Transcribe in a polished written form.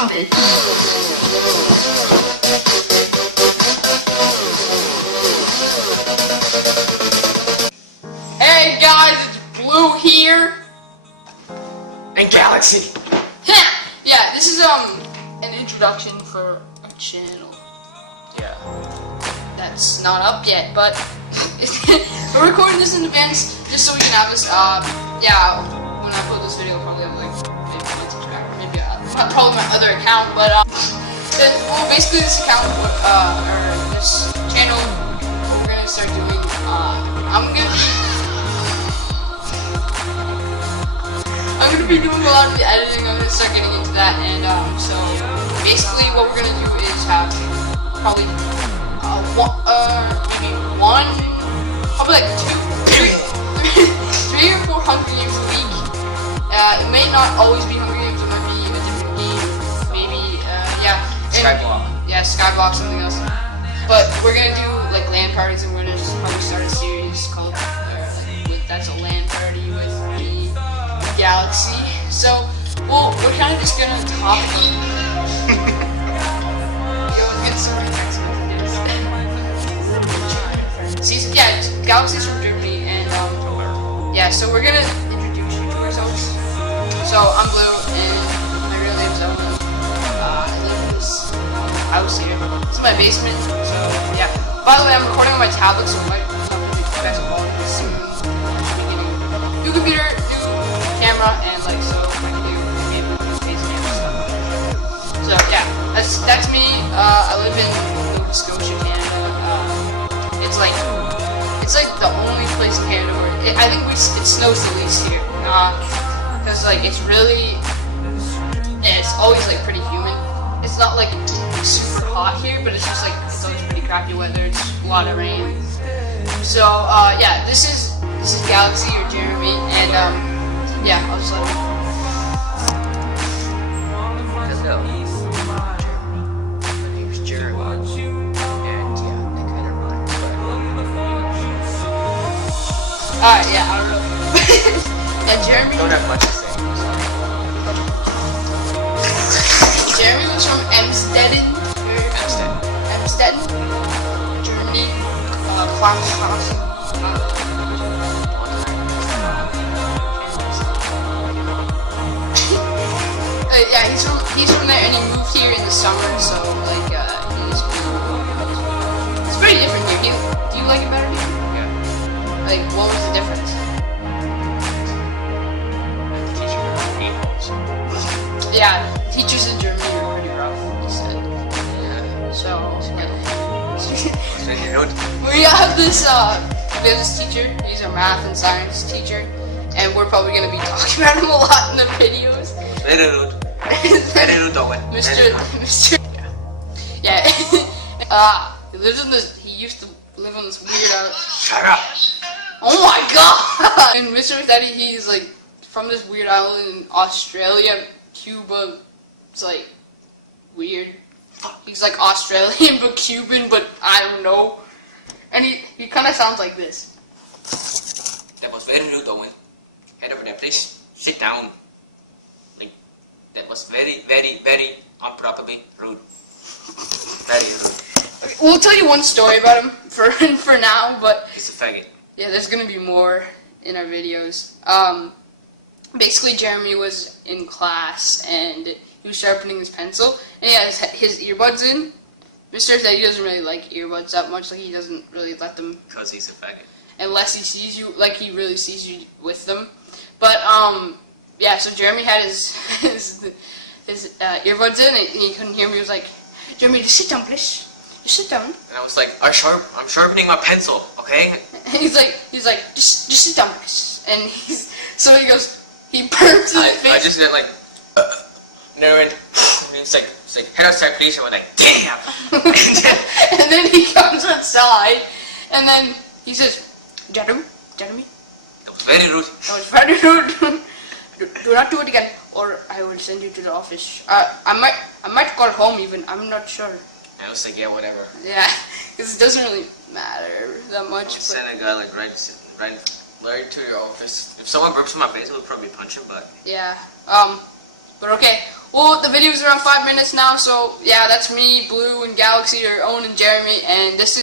Stop it! Hey guys, it's Blue here. And Galaxy. Yeah, this is an introduction for a channel. Yeah. That's not up yet, but we're recording this in advance just so we can have this. Yeah, when I put this video, I'll probably have like maybe 1 subscriber, maybe probably my other account, but well, basically this account or this channel, what we're gonna start doing. I'm gonna be doing a lot of the editing. I'm gonna start getting into that, and so basically what we're gonna do is have probably maybe one, probably like 3 or 4 Hunger Games a week. It may not always be Hunger Games. It might be a different game. Maybe yeah. Skyblock. Yeah, Skyblock, something else. But we're gonna do like LAN parties, and we're gonna just probably start a series called that's a LAN party with the Galaxy. So, well, we're kind of just gonna talk. See, yeah, Galaxy's from Germany, and yeah, so we're gonna introduce you to ourselves. So I'm Blue, and my real name's Owen. I live in this house here. It's in my basement. So yeah. By the way, I'm recording on my tablet, so it might not be the best quality soon. New computer, new camera, and like so I can do face cam stuff. So yeah, that's me. I live in Nova Scotia, Canada. It's like the only place in Canada where I think it snows the least here. Because like it's always like pretty humid. It's not like super hot here, but it's just like it's always pretty crappy weather. It's a lot of rain. So yeah, this is Galaxy or Jeremy, and yeah, I'll just let him. Let's go. My name's Jeremy. And yeah, they kind of rhyme. Alright, yeah, I don't know. Yeah, Jeremy. Don't have much to say. Jeremy was from Amstetten, Germany. Yeah, he's from there, and he moved here in the summer, so like it's pretty different here. Do you like it better here? Yeah. Like, what was the difference? The teacher people. Yeah, teachers in Germany are pretty rough, he said. Yeah. So We we have this teacher. He's a math and science teacher, and we're probably gonna be talking about him a lot in the videos. Very rude. Very rude, Owen. Mr. Yeah. He used to live on this weird island. Shut up. Oh my god! And Mr. Daddy, he's like from this weird island in Australia, Cuba. It's like weird. He's like Australian but Cuban, but I don't know. And he kind of sounds like this. That was very rude, Owen. Head over there, please. Sit down. Like, that was very, very, very improperly rude. Very rude. We'll tell you one story about him for now, but He's a faggot. yeah, there's gonna be more in our videos. Basically, Jeremy was in class and he was sharpening his pencil, and he had his earbuds in. Mr. said he doesn't really like earbuds that much, like he doesn't really let them, Because he's a faggot. unless he sees you, like he really sees you with them. But yeah, so Jeremy had his earbuds in, and he couldn't hear me. He was like, "Jeremy, just sit down, please. Just sit down." And I was like, I'm sharpening my pencil, okay? He's like, just sit down, please. And so he goes, he burps in his face. I just did like, no, and it's like, head outside, please. And I went like, damn. And then he comes outside, and then he says, Jeremy, That was very rude. that was very rude. Do not do it again, or I will send you to the office. I might call home even. I'm not sure. And I was like, yeah, whatever. Yeah, because it doesn't really matter that much. But Send a guy like right to your office. If someone burps in my face, I would probably punch him. But yeah. But okay, Well, the video's around 5 minutes now, so yeah, that's me, Blue, and Galaxy, or Owen and Jeremy, and this is